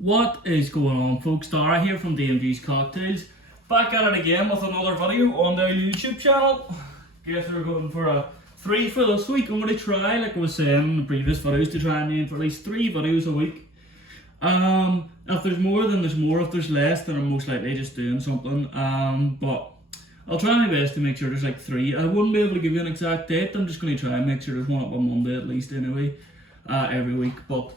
What is going on, folks? Dara here from DMG's Cocktails, back at it again with another video on the YouTube channel. Guess we're going for a 3 for this week. I'm going to try, like I was saying in the previous videos, to try and aim for at least 3 videos a week. If there's more, then there's more. If there's less, then I'm most likely just doing something. But I'll try my best to make sure there's like 3. I wouldn't be able to give you an exact date. I'm just going to try and make sure there's one up on Monday at least anyway, every week. But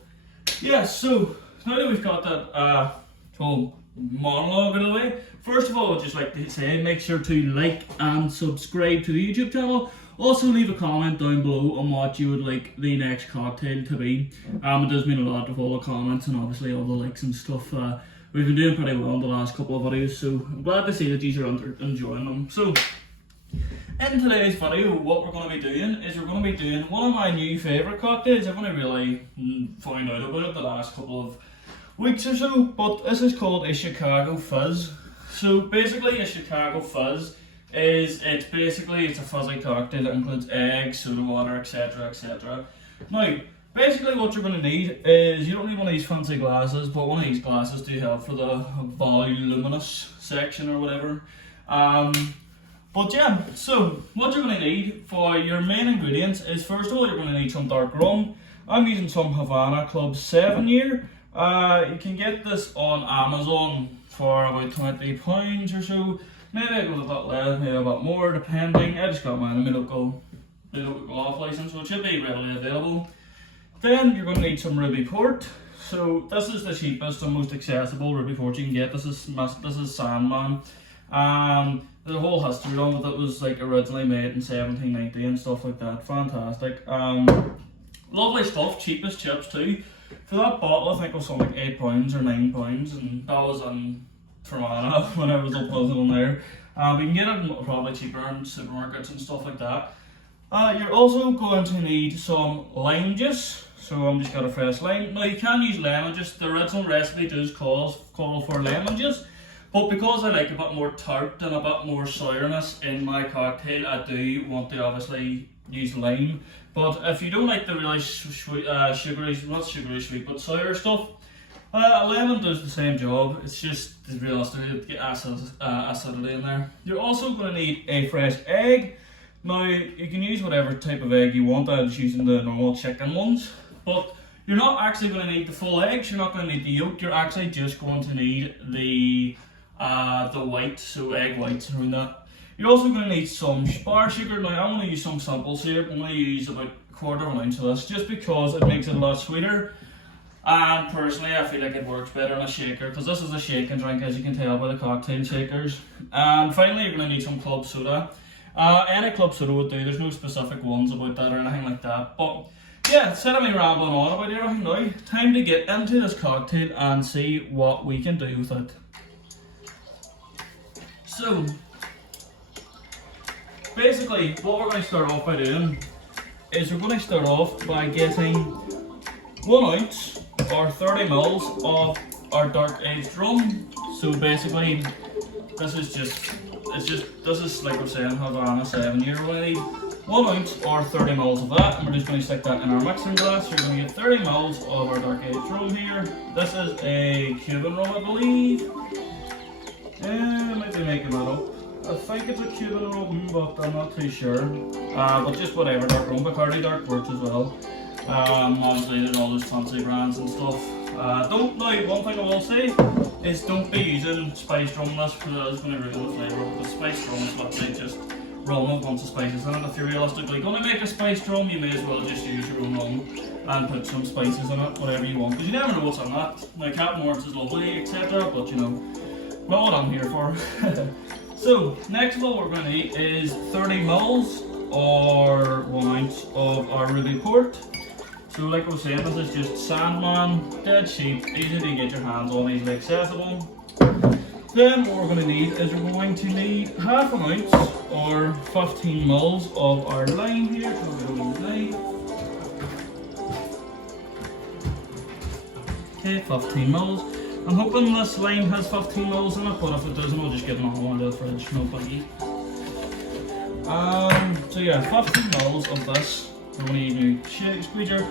yeah, so now that we've got that whole monologue out of the way, first of all, I'd just like to say make sure to like and subscribe to the YouTube channel. Also leave a comment down below on what you would like the next cocktail to be. It does mean a lot with all the comments and obviously all the likes and stuff. We've been doing pretty well in the last couple of videos, so I'm glad to see that you are enjoying them. So in today's video, what we're going to be doing is we're going to be doing one of my new favourite cocktails. I've only really found out about it the last couple of weeks or so, but this is called a Chicago Fizz. So basically a Chicago Fizz it's a fuzzy cocktail that includes eggs, soda water, etc, etc. Now basically what you're going to need is, you don't need one of these fancy glasses, but one of these glasses do help for the voluminous section or whatever. But yeah, so what you're going to need for your main ingredients is, first of all, you're going to need some dark rum. I'm using some Havana Club 7 year. You can get this on Amazon for about £20 or so. Maybe I go a bit less, maybe a bit more, depending. I just got mine in my local golf license, so it should be readily available. Then you're going to need some ruby port. So this is the cheapest and most accessible ruby port you can get. This is Sandman. The whole history of it was like originally made in 1790 and stuff like that. Fantastic. Lovely stuff, cheapest chips too. For that bottle I think it was something like £8 or £9, and that was in Fermanagh when I was up visiting there. We can get it probably cheaper in supermarkets and stuff like that. You're also going to need some lime juice. So I'm just got a fresh lime. Now you can use lemon juice. The original recipe does call for lemon juice, but because I like a bit more tart and a bit more sourness in my cocktail, I do want to obviously use lime. But if you don't like the really sweet, not sugary sweet, but sour stuff, lemon does the same job. It's just realistically to get acidity in there. You're also going to need a fresh egg. Now you can use whatever type of egg you want. I'm just using the normal chicken ones. But you're not actually going to need the full eggs. You're not going to need the yolk. You're actually just going to need the white, so egg whites around that. You're also going to need some bar sugar. Now I'm going to use some simple syrup. I'm going to use about 1/4 ounce of this, just because it makes it a lot sweeter. And personally, I feel like it works better in a shaker, because this is a shaking drink, as you can tell by the cocktail shakers. And finally, you're going to need some club soda. Any club soda would do. There's no specific ones about that or anything like that. But yeah, instead of me rambling on about everything now, time to get into this cocktail and see what we can do with it. So basically, what we're going to start off by doing is we're going to start off by getting 1 ounce or 30 mils of our dark aged rum. So basically, this is like we're saying, Havana 7 year. We're going to need 1 ounce or 30 mils of that, and we're just going to stick that in our mixing glass. You're going to get 30 mils of our dark aged rum here. This is a Cuban rum, I believe. I might be making that up. I think it's a Cuban rum, but I'm not too sure. But just whatever, dark rum, Bacardi Dark works as well. Obviously there's all those fancy brands and stuff. One thing I will say is don't be using spiced rum in this, because it's going to ruin the flavour. The spiced rum is literally just rum with a bunch of spices in it. If you're realistically going to make a spiced rum, you may as well just use your own rum and put some spices in it, whatever you want, because you never know what's in that. Now Captain Morris is lovely, etc., but you know, not what I'm here for. So next of all, what we're going to need is 30 mils or 1 ounce of our ruby port. So like I was saying, this is just Sandman, dead cheap, easy to get your hands on, easily accessible. Then what we're going to need is we're going to need ½ ounce or 15 mils of our lime here. So we're going to lime. Okay, 15 mils. I'm hoping this lime has 15 mils in it, but if it doesn't, I'll just get another one to the fridge, no biggie. So yeah, 15 mils of this. We're going to use a shake squeezer.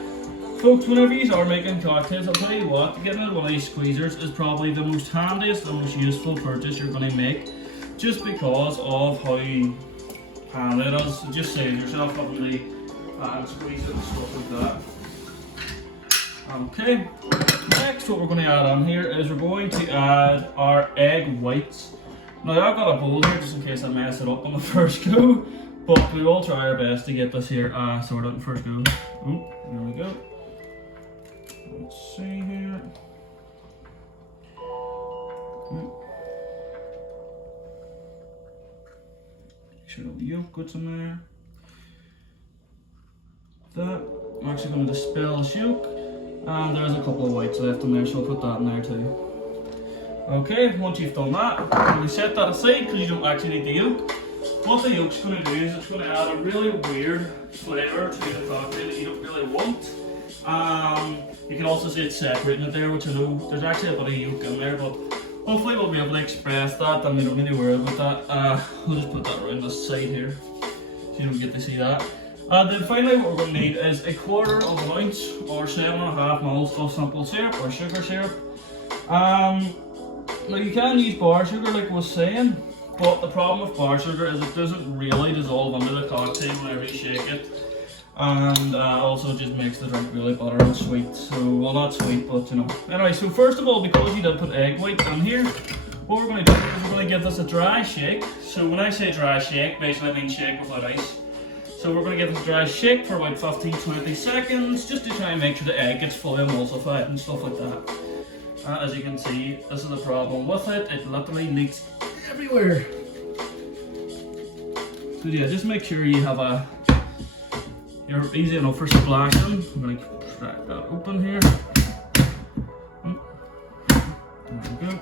Folks, whenever you are making cocktails, I'll tell you what, getting out one of these squeezers is probably the most handiest and most useful purchase you're going to make, just because of how handy it is. It just saves yourself having to squeeze it and stuff like that. Okay, next what we're going to add on here is we're going to add our egg whites. Now I've got a bowl here just in case I mess it up on the first go, but we will try our best to get this here sorted out in the first go. Ooh, there we go. Let's see here. Make sure the yolk goes in there. That. I'm actually going to dispel the yolk. And there's a couple of whites left in there, so I'll put that in there too. Okay, once you've done that, you set that aside because you don't actually need the yolk. What the yolk's going to do is it's going to add a really weird flavour to the cocktail that you don't really want. You can also see it separating it there, which I know there's actually a bit of yolk in there, but hopefully we'll be able to express that and we don't need to worry about that. We'll just put that around this side here so you don't get to see that. Then finally what we're going to need is 1/4 of an ounce or 7.5 ml of simple syrup or sugar syrup. Now you can use bar sugar like I was saying, but the problem with bar sugar is it doesn't really dissolve under the cocktail whenever you shake it. And also just makes the drink really bitter and sweet. So, well, not sweet, but you know. Anyway, so first of all, because you did put egg whites in here, what we're going to do is we're going to give this a dry shake. So when I say dry shake, basically I mean shake without ice. So we're going to give this a dry shake for about 15-20 seconds, just to try and make sure the egg gets fully emulsified and stuff like that. As you can see, this is the problem with it. It literally leaks everywhere. So yeah, just make sure you have you're easy enough for splashing. I'm going to crack that open here. There we go.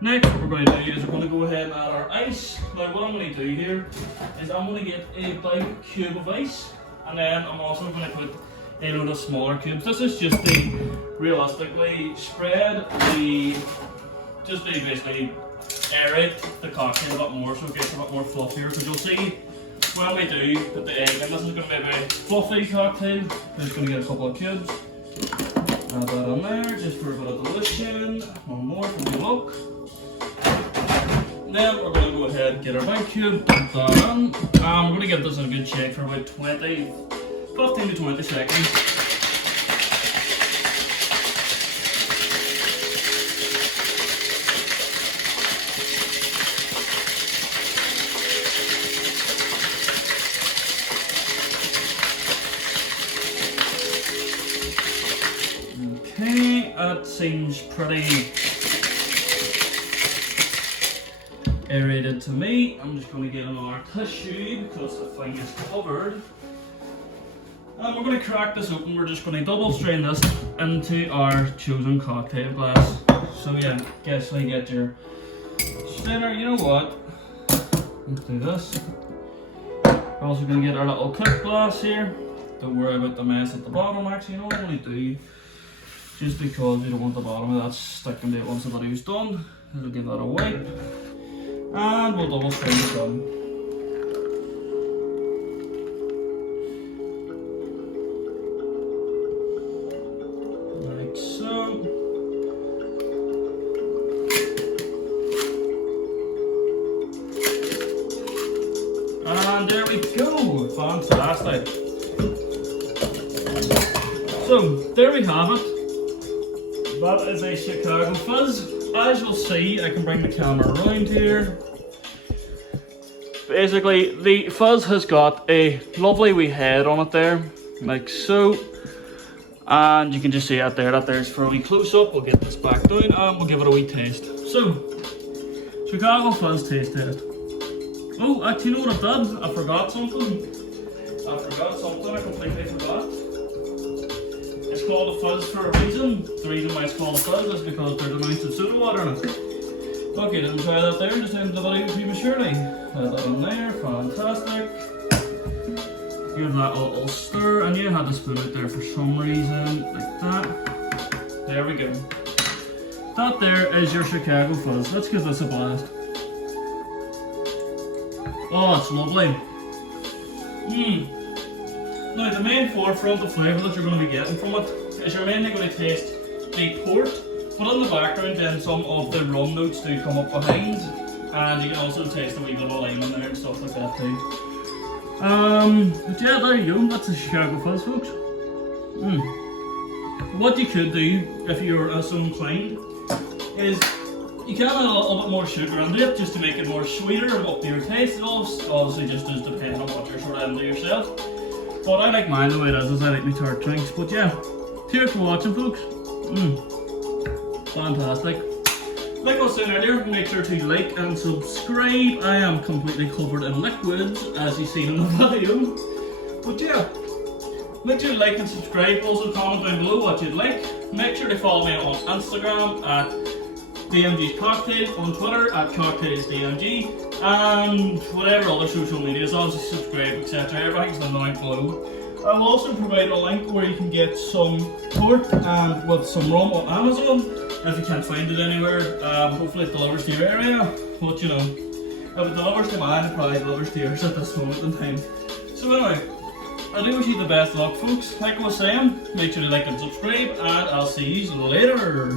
Next, what we're going to do is we're going to go ahead and add our ice. Now, what I'm going to do here is I'm going to get a big cube of ice, and then I'm also going to put a load of smaller cubes. This is just to realistically spread just to basically aerate the cocktail a bit more so it gets a bit more fluffier. Because you'll see when we do put the egg in, this is going to be a very fluffy cocktail. I'm just going to get a couple of cubes. Add that on there just for a bit of dilution. One more for the look. Then we're going to go ahead and get our big cube, put that in. We're going to give this a good shake for about 15-20 seconds. Okay, that seems pretty aerated to me. I'm just going to get another tissue because the thing is covered. And we're going to crack this open. We're just going to double strain this into our chosen cocktail glass. So yeah, get your strainer. You know what? Let's do this. We're also going to get our little clip glass here. Don't worry about the mess at the bottom. Actually, you know what I'm going to do? Just because you don't want the bottom of that sticking to it once the video's done. I'll give that a wipe. And we'll double strain this on. Like so. And there we go. Fantastic. So, there we have it. That is a Chicago Fizz. As you'll see, I can bring the camera around here. Basically, the Fizz has got a lovely wee head on it there, like so. And you can just see out there, that there's for a wee close-up. We'll get this back down and we'll give it a wee taste. So, Chicago Fizz taste test. Oh, actually, you know what I did? I forgot something. I completely forgot. It's called a Fizz for a reason. The reason why it's called a Fizz is because there's an ounce of soda water in it. Okay, didn't try that there, just ended the video prematurely. Add that on there, fantastic. Give that a little stir, and you had to spoon it there for some reason, like that. There we go. That there is your Chicago Fizz. Let's give this a blast. Oh, it's lovely. Now the main forefront of flavour that you're going to be getting from it is you're mainly going to taste the port, but in the background then some of the rum notes do come up behind, and you can also taste a wee bit of lime in there and stuff like that too. But yeah, there you go, that's the Chicago Fizz, folks. What you could do if you're so inclined is you can add a little bit more sugar into it just to make it more sweeter and up to your taste. It obviously just does depend on what you're sort of into yourself. But I like mine the way it is I like my tart drinks. But yeah, cheers for watching, folks. Fantastic. Like I was saying earlier, make sure to like and subscribe. I am completely covered in liquids, as you seen in the video. But yeah, make sure to like and subscribe. Also comment down below what you'd like. Make sure to follow me on Instagram at DMG's Cocktail, on Twitter at CocktailsDMG, and whatever other social medias, obviously subscribe, etc. Everything's in the link below. I'll also provide a link where you can get some port and with some rum on Amazon if you can't find it anywhere. Hopefully it delivers to your area, but you know, if it delivers to mine, it probably delivers to yours at this moment in time. So anyway, I do wish you the best of luck, folks. Like I was saying, make sure to like and subscribe, and I'll see you later.